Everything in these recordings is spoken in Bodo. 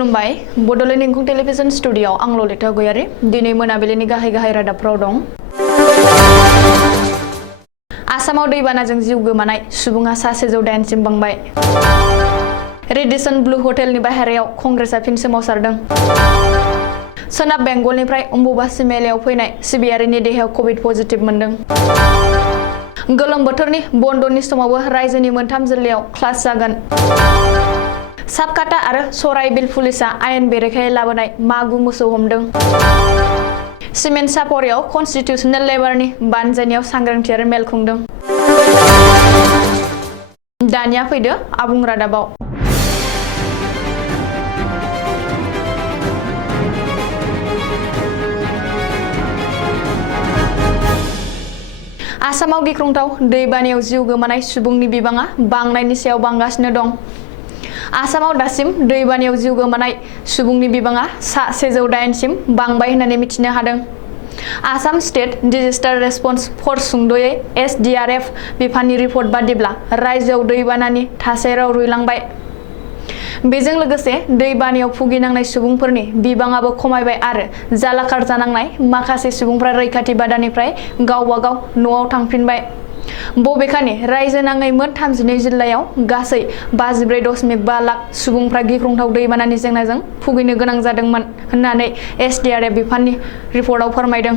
खुलुमबाय बड'लेण्ड इंखं टेलिभिजन स्टुडिय'आव आं ललिता गयारी दिनै मोनाबिलिनि गाहाय रादाबफोराव दं। आसामाव दैबानाजों जिउ गोमानाय सुबुङा 708 सिम बांबाय। रेडिसन ब्लु हटेलनि बाहेरायाव कंग्रेसआ फिन सोमावसारदों। सोनाब बेंगलनिफ्राय अम्बुबासि मेलायाव फैनाय सिबियारिनि देहायाव कभिड पजिटिभ मोनदों। गोलोम बोथोरनि बन्दनि समावबो रायजोनि मोनथाम जिल्लायाव क्लास जागोन। साबकाटा आरो सराइबिल पुलिसआ आयेन बेरेखायै लाबोनाय मागु मोसौ हमदों। सिमेन्ट सापरियाव कन्स्टिटिउसनेल लेबारनि बानजायनायाव सांग्रांथियारि मेल खुंदों। दानिया फैदो आबुं रादाबाव। आसामाव गिख्रंथाव दैबानायाव जिउ गोमानाय सुबुंनि बिबाङा बांनायनि सायाव बांगासिनो दं। आसामाव दासिम दैबानायाव जिउ गोमानाय सुबुंनि बिबाङा 108 सिम बांबाय होननानै मिथिनो हादों। आसाम स्टेट डिजास्टार रेसपन्स फर्स सुंद'यै SDRF बिफाननि रिपर्ट बादिब्ला रायजोआव दैबानानि थासारिया रुइलांबाय। बेजों लोगोसे दैबानायाव भुगिनांनाय सुबुंफोरनि बिबाङाबो खमायबाय आरो जालाखार जानांनाय माखासे सुबुंफ्रा रैखाथि बादानिफ्राय गावबा गाव न'आव थांफिनबाय। बबेखानि रायजो नाङै मोन 32 जिल्लायाव गासै 55.5 लाख सुबुंफ्रा गिख्रंथाव दैबानानि जेंनाजों भुगिनो गोनां जादोंमोन होननानै SDRF बिफाननि रिपर्टआव फोरमायदों।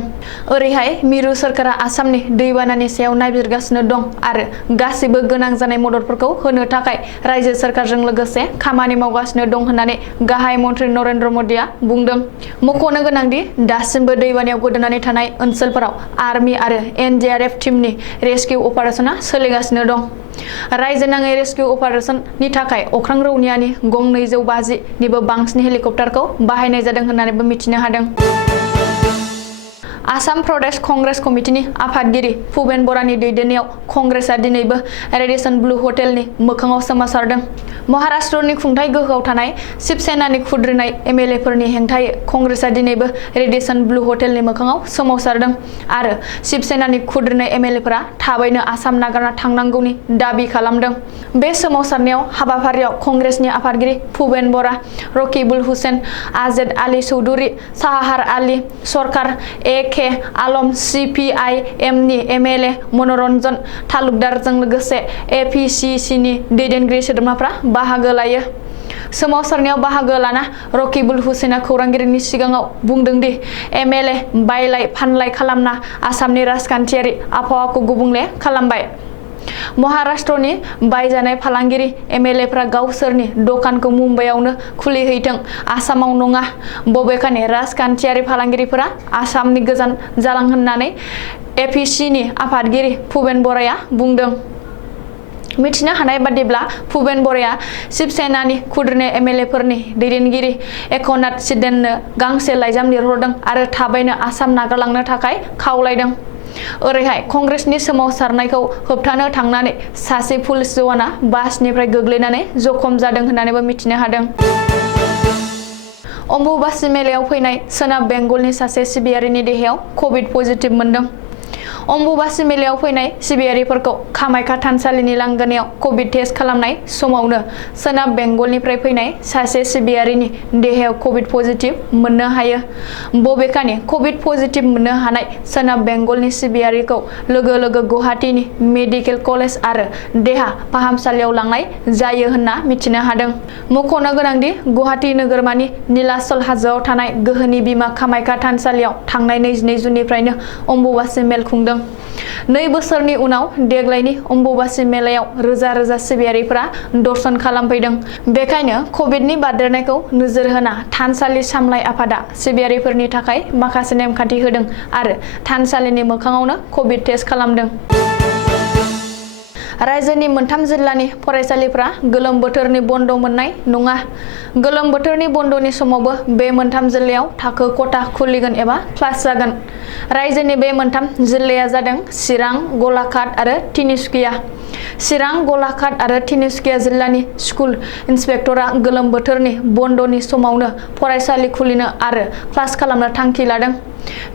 ओरैहाय मिरु सोरखारा आसामनि दैबानानि सायाव नायबिजिरगासिनो दं आरो गासिबो गोनां जानाय मददफोरखौ होनो थाखाय रायजो सोरखारजों लोगोसे खामानि मावगासिनो दं होननानै गाहाय मन्थ्रि नरेन्द्र मदिआ बुंदों। मख'नो गोनांदि दासिमबो दैबानायाव गोदोनानै थानाय ओनसोलफोराव आर्मि आरो NDRF टीमनि रेस्किउ अपारेशना सोलिगासिनो दं। रायजो नाङै रेस्किउ अपारेशननि थाखाय अख्रां रौनियानि गं 250 निबो बांसिन हेलिकप्टारखौ बाहायनाय जादों होननानैबो मिथिनो हादों। आसाम प्रदेश कंग्रेस कमिटिनि आफादगिरि भुपेन बरानि दैदेननायाव कंग्रेसआ दिनैबो रेडिसन ब्लु हटेलनि मोखाङाव सोमावसारदों। महाराष्ट्रनि खुंथाय गोहोआव थानाय शिवसेनानि खुद्रिनाय MLAफोरनि हेंथायै कंग्रेसआ दिनैबो रेडिसन ब्लु हटेलनि मोखाङाव सोमावसारदों आरो शिवसेनानि खुद्रिनाय MLAफोरा थाबैनो आसाम नागारना थांनांगौनि दाबि खालामदों। बे सोमावसारनायाव हाबाफारियाव कंग्रेसनि आफादगिरि भुपेन बरा, रकिबुल हुसेन, आजेद आली चौधुरी, साहार आली सरकार, AK आलम, CPIM नि MLA मनरन्जन तालुकदारजों लोगोसे APCCनि दैदेनगिरि सोद्रोमाफ्रा बाहागो लायो। सोमावसारनायाव बाहागो लाना रकिबुल हुसेना खौरांगिरिनि सिगाङाव बुंदों दि MLA बायलाय फानलाय खालामना आसामनि राजखान्थियारि आबहावाखौ गुबुंले खालामबाय। महाराष्ट्रनि बायजानाय फालांगिरि MLAफ्रा गावसोरनि दखानखौ मुम्बाइआवनो खुलिहैथों, आसामाव नङा। बबेखानि राजखान्थियारि फालांगिरिफोरा आसामनि गोजान जालां होननानै APCनि आफादगिरि भुपेन बराया बुंदों। मिथिनो हानाय बादिब्ला भुपेन बराया शिवसेनानि खुद्रिनाय MLAफोरनि दैदेनगिरि एकनाथ शिंदेनो गांसे लाइजाम लिरहरदों आरो थाबैनो आसाम नागारलांनो थाखाय खावलायदों। ओरैहाय कंग्रेसनि सोमावसारनायखौ होबथानो थांनानै सासे पुलिस जवाना बासनिफ्राय गोग्लैनानै जखम जादों होननानैबो मिथिनो हादों। अम्बुबासि मेलायाव फैनाय सोनाब बेंगलनि सासे सिबियारिनि देहायाव कभिड पजिटिभ मोनदों। अम्बुबासि मेलायाव फैनाय सिबियारिफोरखौ कामाख्या थानसालिनि लांगोनायाव कभिड टेस्ट खालामनाय समावनो सोनाब बेंगलनिफ्राय फैनाय सासे सिबियारिनि देहायाव कभिड पजिटिभ मोननो हायो। बबेखानि कभिड पजिटिभ मोननो हानाय सोनाब बेंगलनि सिबियारिखौ लोगो लोगो गुवाहाटीनि मेडिकेल कलेज आरो देहा फाहामसालियाव लांनाय जायो होनना मिथिनो हादों। मख'नो गोनांदि गुवाहाटी नोगोरमानि नीलाचल हाजोआव थानाय गोहोनि बिमा कामाख्या थानसालियाव थांनाय 22 जुननिफ्रायनो अम्बुबासि मेल खुंदों। 2 बोसोरनि उनाव देग्लायनि अम्बुबासि मेलायाव रोजा रोजा सिबियारिफोरा दर्शन खालामफैदों। बेखायनो कभिडनि बारदेरनायखौ नोजोर होना थानसालि सामलाय आफादा सिबियारिफोरनि थाखाय माखासे नेमखान्थि होदों आरो थानसालिनि मोखाङावनो कभिड टेस्ट खालामदों। रायजोनि मोनथाम जिल्लानि फरायसालिफ्रा गोलोम बोथोरनि बन्द मोननाय नङा। गोलोम बोथोरनि बन्दनि समावबो बे मोनथाम जिल्लायाव थाखो खथा खुलिगोन एबा क्लास जागोन। रायजोनि बे मोनथाम जिल्लाया जादों चिरां, गलाघाट आरो तिनिसुकिया। चिरां गलाघाट आरो तिनिसुकिया जिल्लानि स्कुल इन्सपेक्टरा गोलोम बोथोरनि बन्दनि समावनो फरायसालि खुलिनो आरो क्लास खालामनो थांखि लादों।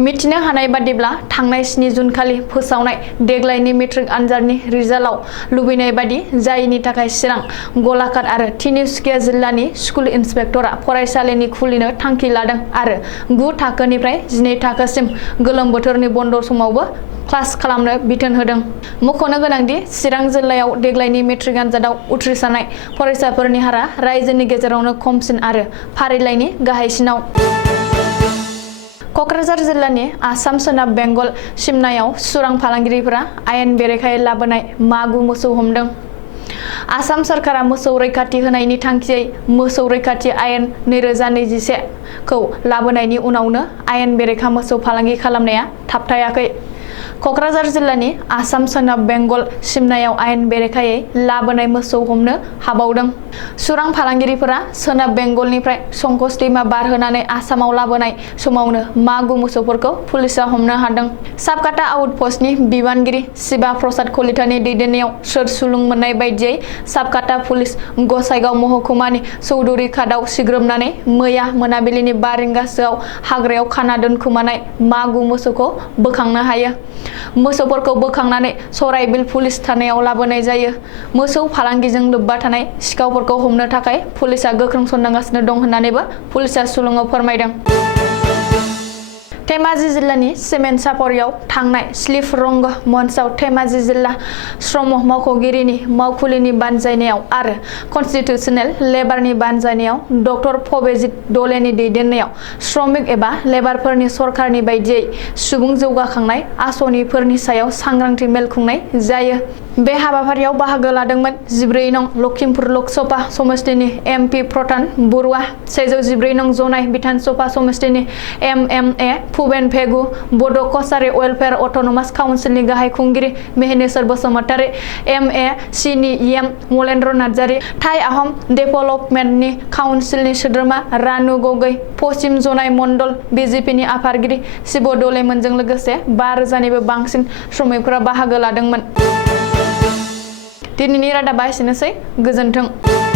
मिथिनो हानाय बादिब्ला थांनाय 7 जुन खालि फोसावनाय देग्लायनि मेट्रिक आनजादनि रिजाल्टआव लुबैनाय बादि जायैनि थाखाय चिरां गलाघाट आरो तिनिसुकिया जिल्लानि स्कुल इन्सपेक्टरा फरायसालिनि खुलिनो थांखि लादों आरो 9 थाखोनिफ्राय 12 थाखोसिम गोलोम बोथोरनि बन्द समावबो क्लास खालामनो बिथोन होदों। मख'नो गोनांदि चिरां जिल्लायाव देग्लायनि मेट्रिक आनजादाव उथ्रिसारनाय फरायसाफोरनि हारा रायजोनि गेजेरावनो खमसिन आरो फारिलाइनि गाहायसिनाव। क'क्राझार जिल्लानि आसाम सोनाब बेंगल सिमनायाव सुरां फालांगिरिफोरा आयेन बेरेखायै लाबोनाय मागु मोसौ हमदों। आसाम सरकारा मोसौ रैखाथि होनायनि थांखियै मोसौ रैखाथि आयेन 2021 खौ लाबोनायनि उनावनो आयेन बेरेखा मोसौ फालांगि खालामनाया थाबथायाखै। क'क्राझार जिल्लानि आसाम सोनाब बेंगल सिमनायाव आयेन बेरेखायै लाबोनाय मोसौ हमनो हाबावदों। सुरां फालांगिरिफोरा सोनाब बेंगलनिफ्राय संकस दैमा बारहोनानै आसामाव लाबोनाय समावनो मागु मोसौफोरखौ पुलिसा हमनो हादों। साबकाटा आउटपस्टनि बिबानगिरि शिबा प्रसाद कलितानि दैदेननायाव सोर सुलुं मोननाय बायदियै साबकाटा पुलिस गसाइगाव महकुमानि चौधुरी घाटआव सिग्रोमनानै मैया मोनाबिलिनि 5 रिंगासोआव हाग्रायाव खाना दोनखोमानाय मागु मोसौखौ बोखांनो हायो। मोसौफोरखौ बोखांनानै सराइबिल पुलिस थानायाव लाबोनाय जायो। मोसौ फालांगिजों लोब्बा थानाय सिखावफोरखौ हमनो थाखाय पुलिसा गोख्रों सनदांगासिनो दं होननानैबो पुलिसा सुलुङाव फोरमायदों। धेमाजि जिल्लानि सिमेन्ट सापरियाव थांनाय स्लिप रंग मन्चआव धेमाजि जिल्ला श्रम मावख'गिरिनि मावखुलिनि बानजायनायाव आरो कन्स्टिटिउसनेल लेबारनि बानजायनायाव डक्टर भबेजित दलेनि दैदेननायाव श्रमिक एबा लेबारफोरनि सरकारनि बायदियै सुबुं जौगाखांनाय आसनिफोरनि सायाव सांग्रांथि मेल खुंनाय जायो। बे हाबाफारियाव बाहागो लादोंमोन 14 नं लखिमपुर लकसभा समष्टिनि एमपि प्रधान बरुवा, 114 नं जनाय बिधान सभा समष्टिनि एमएमए भुपेन भेगु, बड' कछारी वेलफेयार अट'नमास काउन्सिलनि गाहाय खुंगिरि मेहेनेश्वर बसुमतारी, एमएसिनि एम मलेन्द्र नार्जारी, थाइ आहम डेभेलपमेन्टनि काउन्सिलनि सोद्रोमा रानु गगৈ, पश्चिम जनाय मण्डल बिजेपिनि आफादगिरि शिव दलेमोनजों लोगोसे 5,000निबो बांसिन श्रमिकफोरा बाहागो लादोंमोन। दिनैनि रादाबा एसेनोसै, गोजोन्थों।